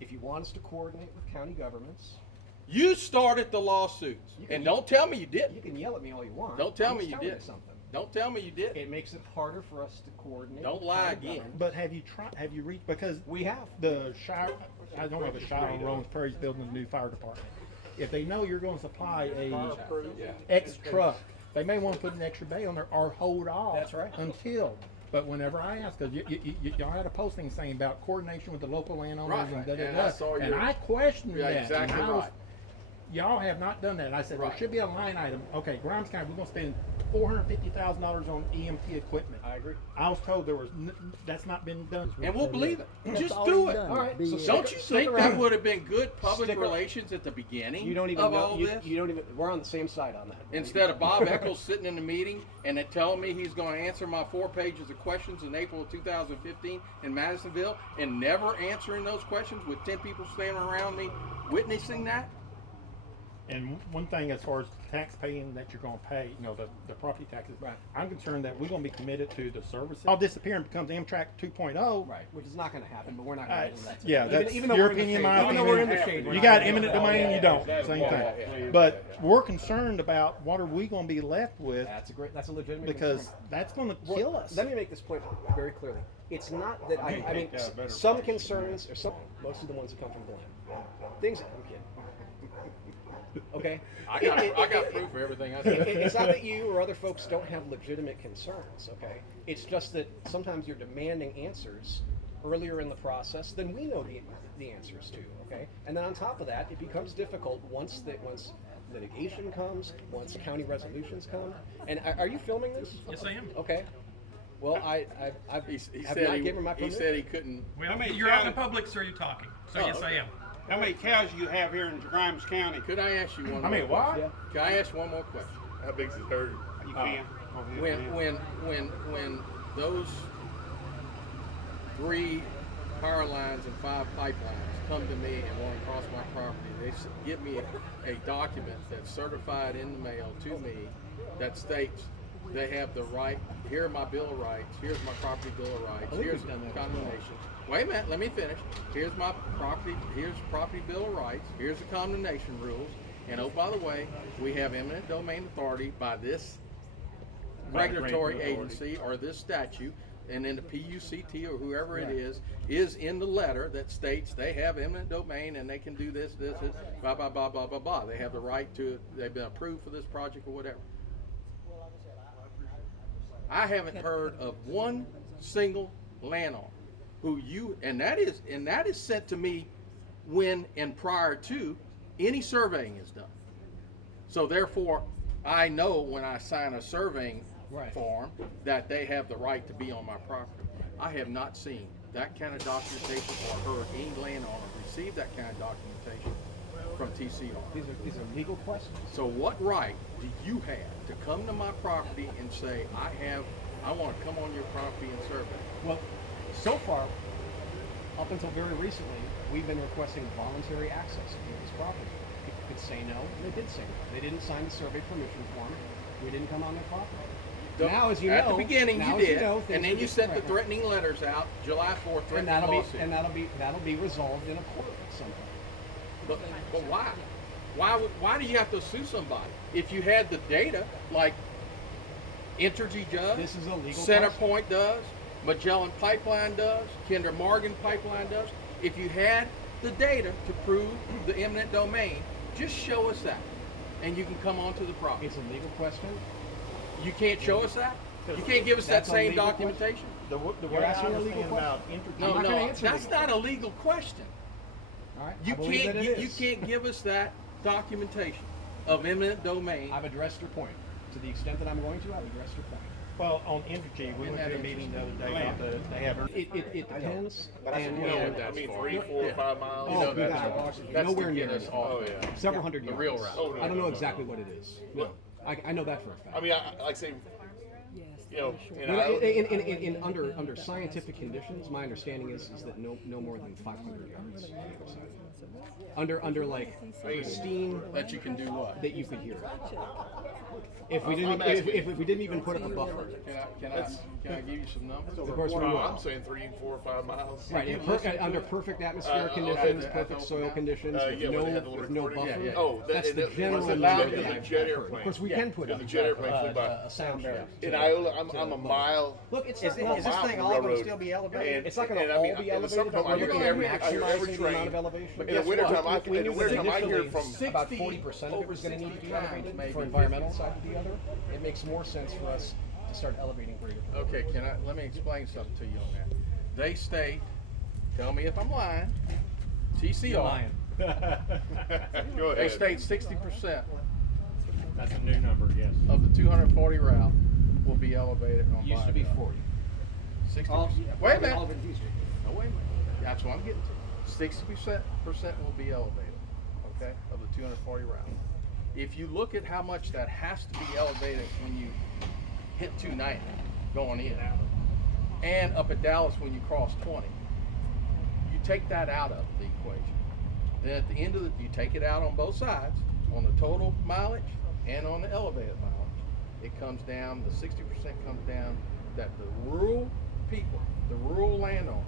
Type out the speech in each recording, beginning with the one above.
if you want us to coordinate with county governments, You started the lawsuits, and don't tell me you didn't. you can yell at me all you want. Don't tell I'm me just you telling didn't. Something. Don't tell me you didn't. It makes it harder for us to coordinate. Don't with lie county again. governments. But have you tried? Have you reached? Because We have. the Shire, I don't know if the Shire on Rollins Prairie's building a new fire department. If they know you're going to supply a X truck, they may want to put an extra bay on there or hold off. That's right. Until. But whenever I asked, because y'all had a posting saying about coordination with the local landowners Right. and da da And da, I saw and your- I questioned Yeah, that. exactly and I was, right. Y'all have not done that. And I said Right. there should be a line item. Okay, Grimes County, we're going to spend $450,000 on EMT equipment. I agree. I was told there was that's not been done. And we'll believe it. Just all do he's it. done. All right. So Don't you think that would have been good public Stick ar- relations at the beginning You don't even of know. all this? You don't even. We're on the same side on that. Instead of Bob Eccles sitting in the meeting and then telling me he's going to answer my 4 pages of questions in April of 2015 in Madisonville and never answering those questions with 10 people standing around me witnessing that. And one thing, as far as tax paying that you're going to pay, you know, the property taxes. Right. I'm concerned that we're going to be committed to the services. All disappear and becomes Amtrak 2.0. Right, which is not going to happen, but we're not going to get into that. Yeah, today. that's though your we're in the opinion, shade. my Even though we're in opinion. the shade, we're You not got gonna eminent get into domain, that. you don't. Same thing. But we're concerned about what are we going to be left with, That's a legitimate because concern. that's going to Well, kill us. Let me make this point very clearly. It's not that I mean, some concerns are some, most of the ones that come from Glenn. Things, I'm kidding. Okay? I got proof for everything I said. It's not that you or other folks don't have legitimate concerns, okay? It's just that sometimes you're demanding answers earlier in the process than we know the answers to, okay? And then on top of that, it becomes difficult once litigation comes, once county resolutions come. And are you filming this? Yes, I am. Okay. Well, I He have said not he, given my he permission. said he couldn't. Well, many you're out in counties- public, so you're talking. So Oh, yes, I okay. am. How many cows you have here in Grimes County? Could I ask you one? I mean, more what? question? Can I ask one more question? How big's his herd? You can. When those 3 power lines and 5 pipelines come to me and want to cross my property, they give me a document that's certified in the mail to me that states they have the right. Here are my bill of rights. Here's my property bill of rights. think Here's we've done that condemnation. Wait a minute, let me finish. Here's my property. Here's property bill of rights. Here's the condemnation rules. And oh, by the way, we have eminent domain authority by this regulatory agency or this statute, and then the PUCT or whoever it is in the letter that states they have eminent domain and they can do this, blah, blah, blah, blah, blah, blah. They have the right to, they've been approved for this project or whatever. I haven't heard of one single landowner and that is sent to me when and prior to any surveying is done. So therefore, I know when I sign a surveying form that they have the right to be on my property. I have not seen that kind of documentation or heard any landowner receive that kind of documentation from TCR. These are legal questions. So what right do you have to come to my property and say, I want to come on your property and survey? Well, so far, up until very recently, we've been requesting voluntary access to this property. People could say no, and they did say no. They didn't sign the survey permission form. We didn't come on their property. Now, as you know, at the beginning now, you as did, know, and then you sent the right. threatening letters out July 4th, And threatening lawsuit. that'll be resolved in a court at some point. But why? Why do you have to sue somebody if you had the data like Entergy does, This is a legal Centerpoint does, Magellan Pipeline does, Kinder Morgan Pipeline does? If you had the data to prove the eminent domain, just show us that, and you can come onto the property. It's a legal question. You can't show us that? You can't give us that That's a same legal documentation? The You're way I asking a legal understand about Entergy. I'm No, not gonna no, answer that's legal not a legal question. All right. You I believe that it you is. can't give us that documentation of eminent domain. I've addressed your point. To the extent that I'm going to, I've addressed your point. Well, on Entergy, we went to a meeting the other day about they have. It depends. You know, I mean, 3, 4, or 5 miles. Oh, You know, good that's God, that's nowhere to near get us it. off. Oh, yeah. Several hundred yards. real route. Oh, no, I don't no, know no, exactly no. what it is. No, I know that for a fact. I mean, I like say, you know, In under scientific conditions, my understanding is that no more than 500 yards. under like pristine That you can do what? that you could hear. If we didn't, if we didn't even put up a buffer. Can I give you some numbers? Of course, we Well, will. I'm saying 3, 4, 5 miles. Right, under perfect atmospheric conditions, perfect soil conditions, with yeah, when they had the with little no recording. buffer. Yeah, yeah. Oh, That's the general the number jet, that I've jet heard. airplane. Of course, we can put up The jet airplane flew by. a sound barrier. In Iowa, I'm a mile. Look, it's Is not, this mile thing from all going to railroad. still be elevated? And- it's not going and to I all mean, be in the elevated, summertime, but we're I looking hear at every maximizing the train. amount of elevation. In the wintertime, I hear Initially, from about 60 40% of it was going to need to be pounds, elevated maybe for environmental side of the other. It makes more sense for us to start elevating greater. Okay, let me explain something to you on that. They state, tell me if I'm lying, TCR, Go they ahead. state 60% That's a new number, yes. of the 240 route will be elevated on Used to be viaduct. 40. 60%. Wait a minute. No, wait a minute. That's what I'm getting to. 60% will be elevated, okay, of the 240 route. If you look at how much that has to be elevated when you hit 290 going in, and up at Dallas when you cross 20, you take that out of the equation. Then at the end of you take it out on both sides, on the total mileage and on the elevated mileage. It comes down, the 60% comes down that the rural people, the rural landowners,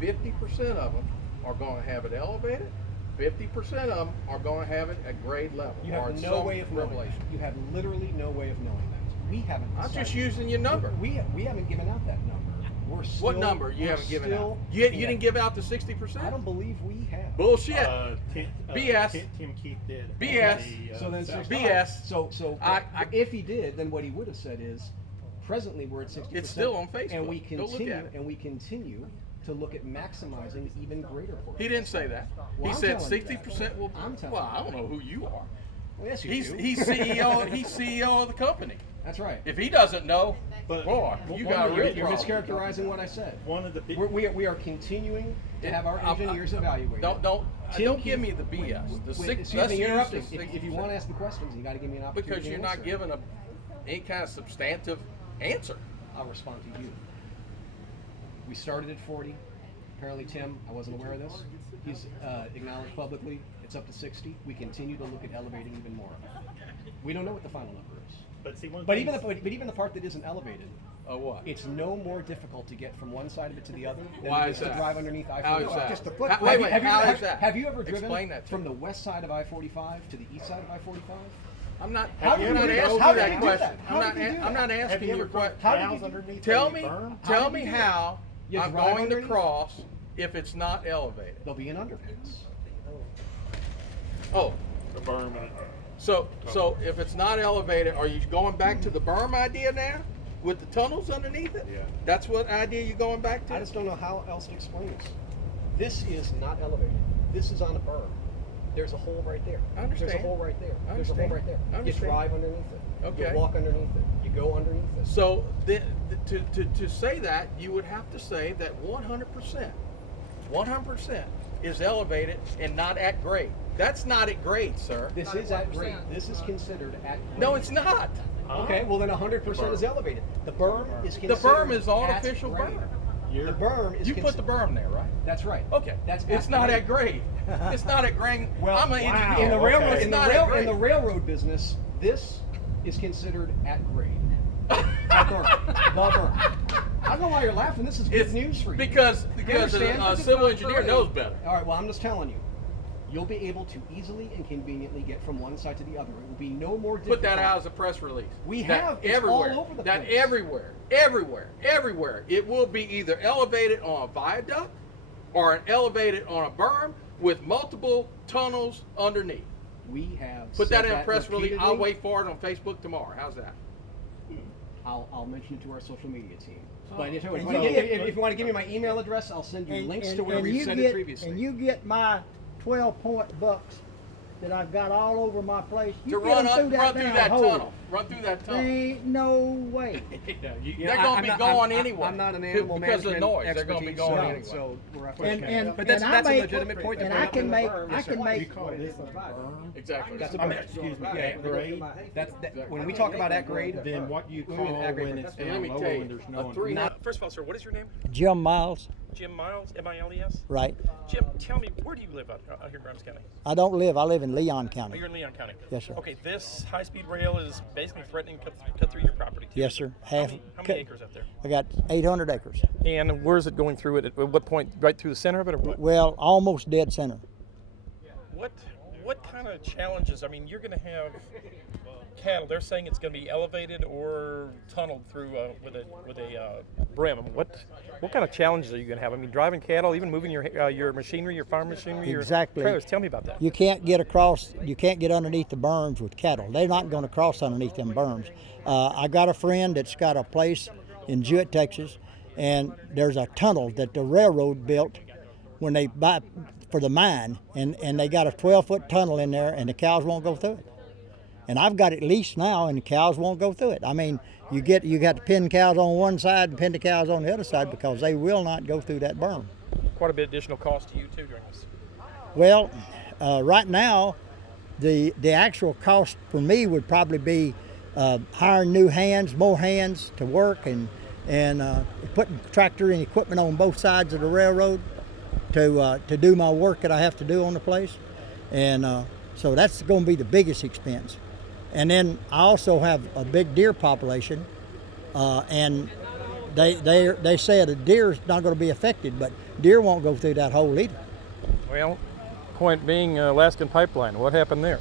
50% of them are going to have it elevated, 50% of them are going to have it at grade level. You or have at no some way of knowing that. revelation. You have literally no way of knowing that. We haven't. I'm just decided. using your number. We haven't given out that number. We're still, What number you we're haven't given out? still You looking didn't at- give out the 60%? I don't believe we have. Bullshit. BS. Tim Keith did. BS. So then, BS. So I- if he did, then what he would have said is, presently we're at 60%. It's still on Facebook. and we Go look continue at it. and we continue to look at maximizing even greater portions. He didn't say that. Well, He I'm said telling you 60% will. I'm telling Well, you. I don't know who you are. Well, yes, you He's do. he's CEO. He's CEO of the company. That's right. If he doesn't know, But- boy, you One got a of real the- You're problem. mischaracterizing what I said. One of the big. We are continuing to have our engineers evaluated. Don't Tim give Keith- me the BS. The Wait, six. excuse let's me, use you're interrupting. the If you want to ask the questions, you got to give me an opportunity. because to you're not answer. giving any kind of substantive answer. I'll respond to you. We started at 40. Apparently, Tim, I wasn't aware of this. He's acknowledged publicly it's up to 60. We continue to look at elevating even more. We don't know what the final number is. But see, one But thing- even the part that isn't elevated, What? it's no more difficult to get from one side of it to the other than Why it is is to that? drive underneath I-45. How is that? Just a foot- How- wait, Have you- how have- is that? Have you ever driven Explain that to from me. the west side of I-45 to the east side of I-45? I'm not. How I'm did not you do that? asking How you did that you do question. that? How did you do I'm not that? asking you a question. How did you Tiles do- underneath Tell the me. berm? Tell How did me you do how You I'm drive going to underneath? cross if it's not elevated. There'll be an underpass. Oh, The berm and it. so if it's not elevated, are you going back to the berm idea now with the tunnels underneath it? Yeah. That's what idea you're going back to? I just don't know how else to explain this. This is not elevated. This is on a berm. There's a hole right there. I understand. There's a hole right there. I There's a hole understand. right there. I You understand. drive underneath it. Okay. You walk underneath it. You go underneath it. So to say that, you would have to say that 100% is elevated and not at grade. That's not at grade, sir. This is at grade. This is considered at grade. No, it's not. Okay, well then 100% is elevated. The berm is The considered berm is artificial at grade. berm. The berm is You put the berm there, right? That's right. Okay. That's It's not at grade. It's not at grade. Well, I'm an wow. engineer. in the railroad It's in the not at rail grade. in the railroad business, this is considered at grade. The berm. The berm. I don't know why you're laughing. This is good It's news for you. because You a understand? This is civil not engineer grade. knows better. All right. Well, I'm just telling you. You'll be able to easily and conveniently get from one side to the other. It will be no more difficult. Put that out as a press release. We That have. It's everywhere. all over the that place. everywhere. It will be either elevated on a viaduct or elevated on a berm with multiple tunnels underneath. We have. Put that said in a press release. I'll repeatedly. wait for it on Facebook tomorrow. How's that? I'll mention it to our social media team. But if you And want to you give, get- if you want to give me my email address, I'll send you links to where and we've you said get, it previously. And you get my 12-point bucks that I've got all over my place. You To get run 'em up, through run through damn that hole. tunnel. Run through that There tunnel. ain't no way. They're going to be going anyway. I'm not an animal because of management noise. They're going to be expertise, going so- anyway. So we're up And but that's and a I make, legitimate point. to And bring I up can in the make berm. I Yes, can sir. make Exactly. That's a I mean, berm. excuse me, Yeah, at grade, when we talk about at grade, then what you we call mean at grade. when it's And let down me low tell you, and there's a no. three- First of all, sir, what is your name? Jim Miles. Jim Miles, M-I-L-E-S? Right. Jim, tell me, where do you live out here in Grimes County? I live in Leon Oh, County. you're in Leon County. Yes, sir. Okay, this high-speed rail is basically threatening to cut through your property, too. Yes, sir. How many acres out there? I got 800 acres. And where is it going through it? At what point? Right through the center of it, or what? Well, almost dead center. What kind of challenges? I mean, you're going to have cattle. They're saying it's going to be elevated or tunneled through with a brim. What kind of challenges are you going to have? I mean, driving cattle, even moving your machinery, your farm machinery, Exactly. your trailers. Tell me about that. You can't get across. You can't get underneath the berms with cattle. They're not going to cross underneath them berms. I got a friend that's got a place in Jewett, Texas, and there's a tunnel that the railroad built when they buy for the mine, and they got a 12-foot tunnel in there, and the cows won't go through it. And I've got it leased now, and the cows won't go through it. I mean, you got to pin cows on one side and pin the cows on the other side because they will not go through that berm. Quite a bit additional cost to you too during this. Well, right now, the actual cost for me would probably be hiring new hands, more hands to work, and putting tractor and equipment on both sides of the railroad to do my work that I have to do on the place, and so that's going to be the biggest expense. And then I also have a big deer population, and they say the deer is not going to be affected, but deer won't go through that hole either. Well, point being, Alaskan Pipeline. What happened there?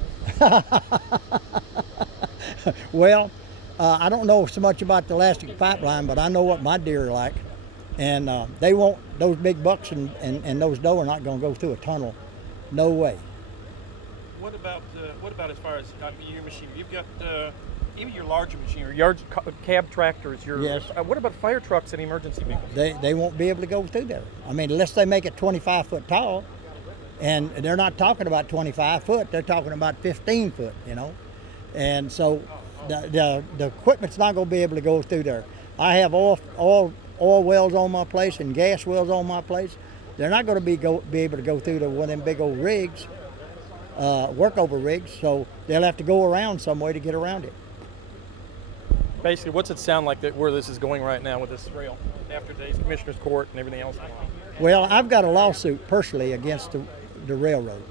Well, I don't know so much about the elastic pipeline, but I know what my deer are like, and they won't. Those big bucks and those doe are not going to go through a tunnel. No way. What about as far as your machinery? You've got even your larger machinery, your cab tractors. Yes. What about fire trucks and emergency vehicles? They won't be able to go through there. I mean, unless they make it 25 foot tall, and they're not talking about 25 foot. They're talking about 15 foot. You know, and so the equipment's not going to be able to go through there. I have oil wells on my place and gas wells on my place. They're not going to be able to go through to one of them big old rigs. Workover rigs, so they'll have to go around some way to get around it. Basically, what's it sound like where this is going right now with this rail after today's commissioner's court and everything else? Well, I've got a lawsuit personally against the railroad,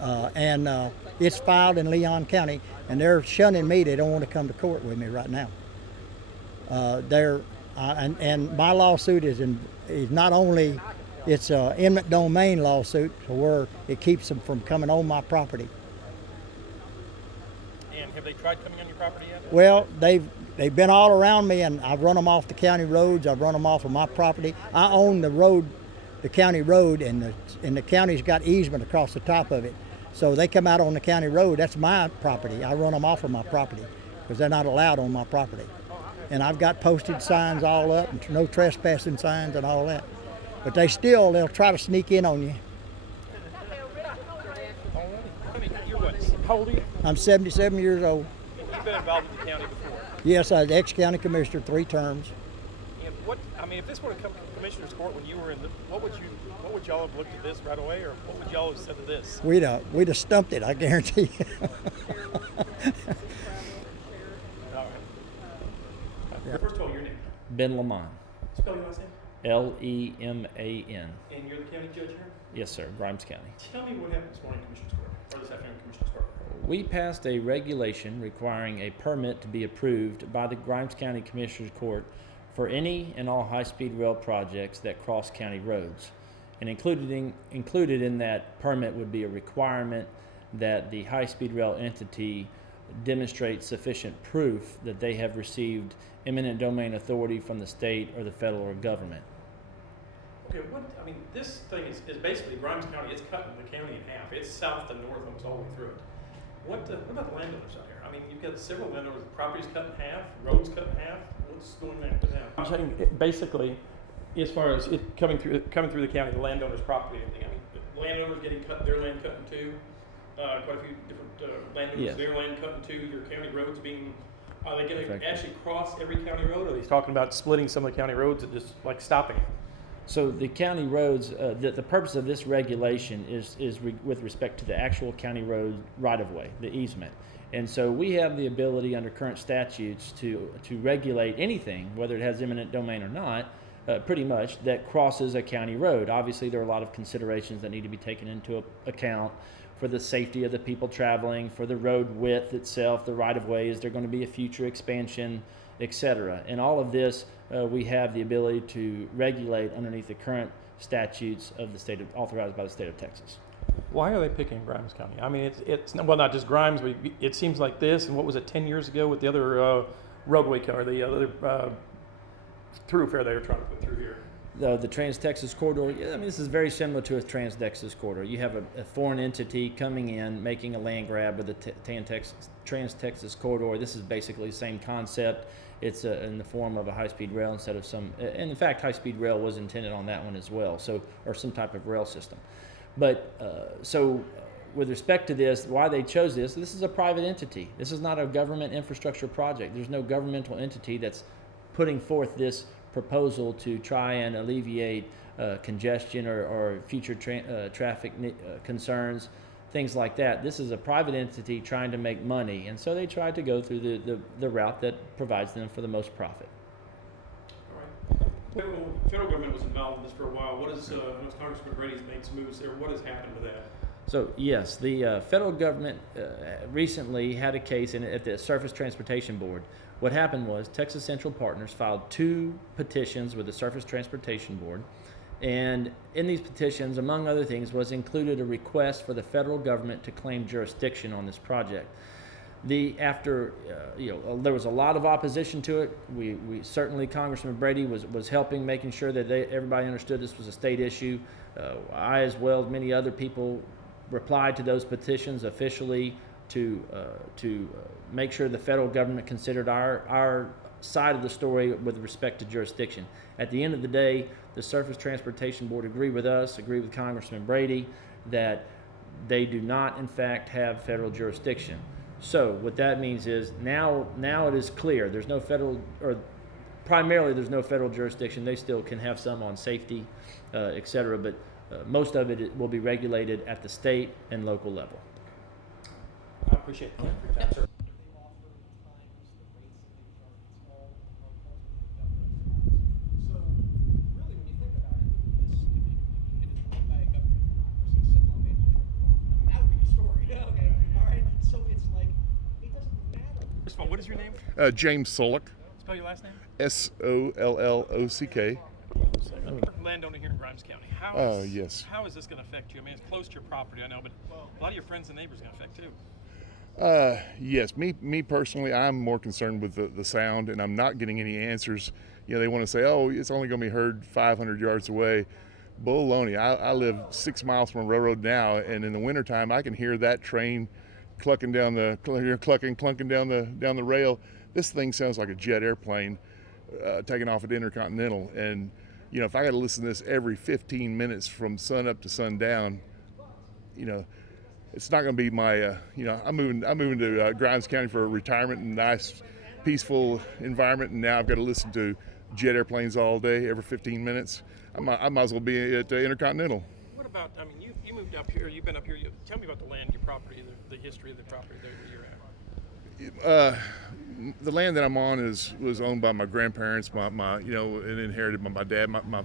and it's filed in Leon County, and they're shunning me. They don't want to come to court with me right now. And my lawsuit is not only. It's an eminent domain lawsuit where it keeps them from coming on my property. And have they tried coming on your property yet? Well, they've been all around me, and I've run them off the county roads. I've run them off of my property. I own the road, the county road, and the county's got easement across the top of it. So they come out on the county road. That's my property. I run them off of my property because they're not allowed on my property. And I've got posted signs all up, and no trespassing signs and all that. But they'll try to sneak in on you. How old are you? I'm 77 years old. You've been involved with the county before. Yes, I was ex-county commissioner 3 terms. And if this were to come to commissioner's court when you were in, what would y'all have looked at this right away, or what would y'all have said to this? We'd have stumped it, I guarantee you. All right. First of all, your name. Ben Leman, Spell your last name. Leman. And you're the county judge here? Yes, sir, Grimes County. Tell me what happened this morning in Commissioner's Court, or this afternoon in Commissioner's Court. We passed a regulation requiring a permit to be approved by the Grimes County Commissioners Court for any and all high-speed rail projects that cross county roads. And included in that permit would be a requirement that the high-speed rail entity demonstrate sufficient proof that they have received eminent domain authority from the state or the federal government. Okay, this thing is basically Grimes County. It's cutting the county in half. It's south to north, almost all the way through it. What about the landowners out here? I mean, you've got several landowners. Properties cut in half, roads cut in half. What's going on with them? I'm saying basically, as far as it coming through the county, the landowners' property and everything. I mean, the landowners getting their land cut in two. Quite a few different landowners, Yes. Their land cut in two. Your county roads being. Are they going to actually cross every county road? Or are they talking about splitting some of the county roads and just like stopping? So the county roads, the purpose of this regulation is with respect to the actual county road right-of-way, the easement. And so we have the ability under current statutes to regulate anything, whether it has eminent domain or not, pretty much, that crosses a county road. Obviously, there are a lot of considerations that need to be taken into account for the safety of the people traveling, for the road width itself, the right-of-way. Is there going to be a future expansion, etc.? And all of this, we have the ability to regulate underneath the current statutes of the state, authorized by the state of Texas. Why are they picking Grimes County? I mean, it's well, not just Grimes, but it seems like this. And what was it, 10 years ago with the other roadway or the other thoroughfare they were trying to put through here? The Trans-Texas Corridor, yeah, I mean, this is very similar to a Trans-Texas Corridor. You have a foreign entity coming in, making a land grab with the Trans-Texas Corridor. This is basically the same concept. It's in the form of a high-speed rail instead of some, and in fact, high-speed rail was intended on that one as well, so, or some type of rail system. But with respect to this, why they chose this is a private entity. This is not a government infrastructure project. There's no governmental entity that's putting forth this proposal to try and alleviate congestion or future traffic concerns, things like that. This is a private entity trying to make money, and so they tried to go through the route that provides them for the most profit. All right. Well, federal government was involved in this for a while. What is, Congressman Brady's made some moves there. What has happened with that? So yes, the federal government recently had a case at the Surface Transportation Board. What happened was Texas Central Partners filed 2 petitions with the Surface Transportation Board, and in these petitions, among other things, was included a request for the federal government to claim jurisdiction on this project. There was a lot of opposition to it. We certainly, Congressman Brady was helping, making sure that everybody understood this was a state issue. I, as well as many other people, replied to those petitions officially to make sure the federal government considered our side of the story with respect to jurisdiction. At the end of the day, the Surface Transportation Board agreed with us, agreed with Congressman Brady, that they do not, in fact, have federal jurisdiction. So what that means is now it is clear there's no federal, or primarily there's no federal jurisdiction. They still can have some on safety, et cetera, but most of it will be regulated at the state and local level. I appreciate it. Yeah, sir. First of all, what is your name? James Solik, Spell your last name. Sollock. Landowner here in Grimes County. Yes. How is this going to affect you? I mean, it's close to your property, I know, but a lot of your friends and neighbors are going to affect too. Yes, me personally, I'm more concerned with the sound, and I'm not getting any answers. They want to say, oh, it's only going to be heard 500 yards away. Baloney. I live 6 miles from a railroad now, and in the wintertime, I can hear that train clunking down the rail. This thing sounds like a jet airplane taking off at Intercontinental, and if I got to listen to this every 15 minutes from sun up to sundown, it's not going to be my. I'm moving to Grimes County for retirement and nice, peaceful environment, and now I've got to listen to jet airplanes all day every 15 minutes. I might as well be at Intercontinental. What about? I mean, you moved up here. You've been up here. Tell me about the land, your property, the history of the property there that you're at. The land that I'm on was owned by my grandparents, and inherited by my dad. My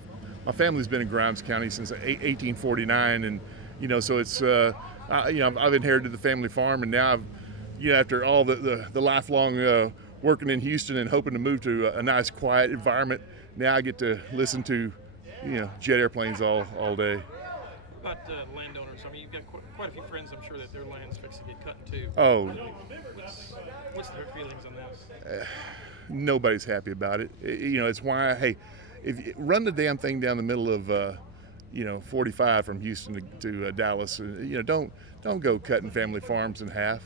family's been in Grimes County since 1849, and so it's I've inherited the family farm, and now after all the lifelong working in Houston and hoping to move to a nice quiet environment, now I get to listen to jet airplanes all day. About landowners, I mean, you've got quite a few friends, I'm sure, that their land's fixing to get cut in two. Oh. What's their feelings on this? Nobody's happy about it. It's why, hey, if you run the damn thing down the middle of 45 from Houston to Dallas, don't go cutting family farms in half.